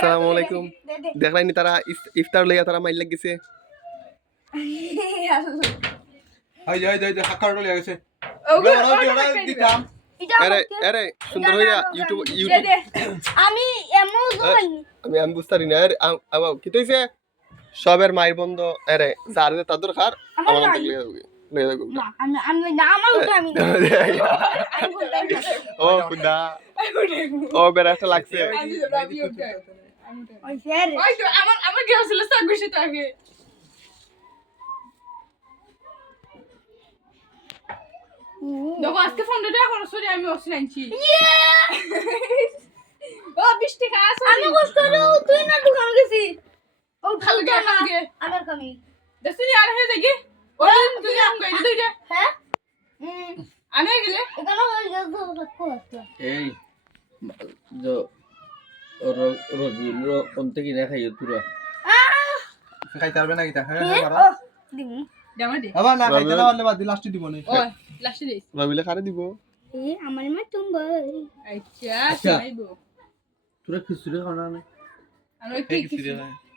আসসালামু আলাইকুম দেখলাইনি তারা ইফতার লইয়া তারা মাইল লাগিছে হাই যাই হাক্কার লইয়া গেছে আরে আরে সুন্দর হইয়া ইউটিউব আমি এমন আমি বুঝতে পারি না আরে কি কইছে সবের মায়ের বন্ধ আরে যার যে তাদের খার আমার নাম লিখে দাও লিখে দাও না আমি না আমার উঠে আমি ও খুদা ও বেরা একটা লাগছে ওই ফের ওই তো আমার কি হছিল সব বেশি তো আগে দেখো আজকে ফোনটা এখন সরি আমি অসনাইছি ও বৃষ্টি খাস আমি কষ্ট রে তুই না দোকান গেছি ও ভালো গে না গে আমার কমি দেখছিস আর হয়ে যাই ও তুই আম গাই তুই যা হ্যাঁ আমি গেলে এখানে হয়ে যাচ্ছে এই जो রবিউল কোনতে কি দেখাই তুরা খাইতে পারবে না কিটা হ্যাঁ ও দিমু জামা দে আবার না খাইতে না পারলে বাদ দি লাস্টে দিব না ও লাস্টে দে ভাবিলে খারে দিব আমার মা তুমি আচ্ছা আচ্ছা। খাইবো তুরা খিচুড়ি খাওয়া না আমি কি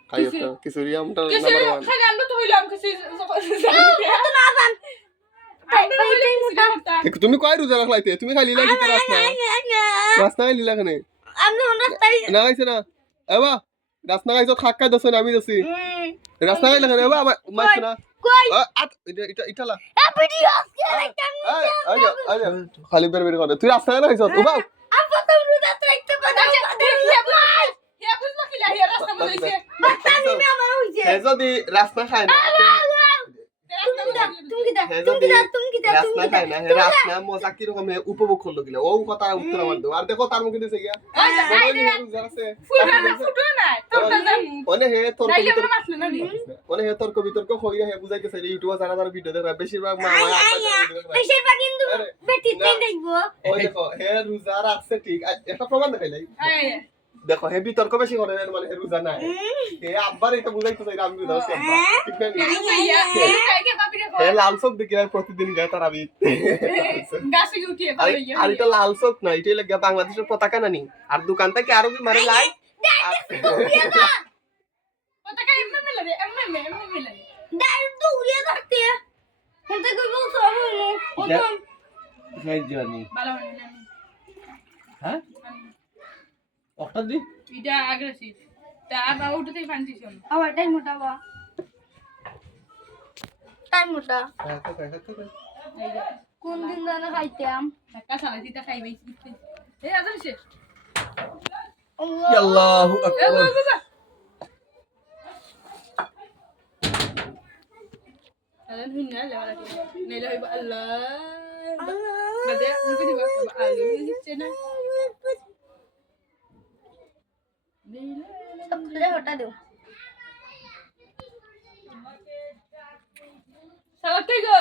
খাইও তো কিশোরী আমটা কিছু নাম্বার 1 খালি আমরা তো হইলাম কিছু না জান তাই তাই মোটা তুমি কয় রোজা রাখলাইতে তুমি খালি লাগি তার রাস্তা রাস্তা খালি লাগনে আমি রাস্তায় না খাইছে না এবা রাস্তা খাইছো খাক্কা দছ না আমি দছি রাস্তা খাই লাগনে এবা মাছ না কই এটা ইটালা এ ভিডিও আজকে একটা আরে খালি বের বের করে তুই রাস্তা না খাইছো ওবা আমি প্রথম রোজা রাখতে পারি হে বুঝলো কি লাগে রাস্তা বলেছে বাতানি মে আমার হইছে হে যদি রাস্তা খায় না তুমি কি দাও রাস্তা খায় না হে রাস্তা মজা কি রকম উপভোগ করলো গিলা ও কথা উত্তর আমার দাও আর দেখো তার মুখে দিছে গিয়া ফুটো না তোরটা জানি অনে হে তোর নাইলে কবিতর আমরা মাসলে না অনে হে তোর কবিতর কো কইরা হে বুঝাইতেছে ইউটিউবে যারা যারা ভিডিও দেখরা বেশিরভাগ মা বেশিরভাগ কিন্তু বেটি তাই দেখবো ওই দেখো হে রোজা রাখছে ঠিক একটা প্রমাণ দেখাইলাই এই দেখো হে বিতর্ক বেশি করে মানে হে রোজা নাই হে আব্বার এটা বুঝাইতে চাই আমি রোজা আছি আব্বা ঠিক না হে লাল চোখ দেখি আর প্রতিদিন গায় তার আমি গাছে উঠিয়ে আর এটা লাল চোখ না এটাই লাগে বাংলাদেশের পতাকা নানি আর দোকান থেকে আরো কি মারে লাই পতাকা এমনি মেলে এমনি মেলে ডাইরেক্ট তো উড়িয়ে থাকতে কিন্তু কইবো সব হলো ওদম খাই জানি ভালো হইলো হ্যাঁ ওটা দি এটা অ্যাগ্রেসিভ তা আবার উঠতে ফান্সি শুন আবার টাইম মোটা বা টাইম মোটা এই যে কোন দিন জানা খাইতাম ধাক্কা চালাই দিতা খাইবে এই আজান শেষ আল্লাহু এ আকবার বাবা আজান হুন্না লেওয়ালা নেলে হইব আল্লাহ বাদে মুকে দিব আলু দিচ্ছে না সবলে হটা দেও সালাদ কই গো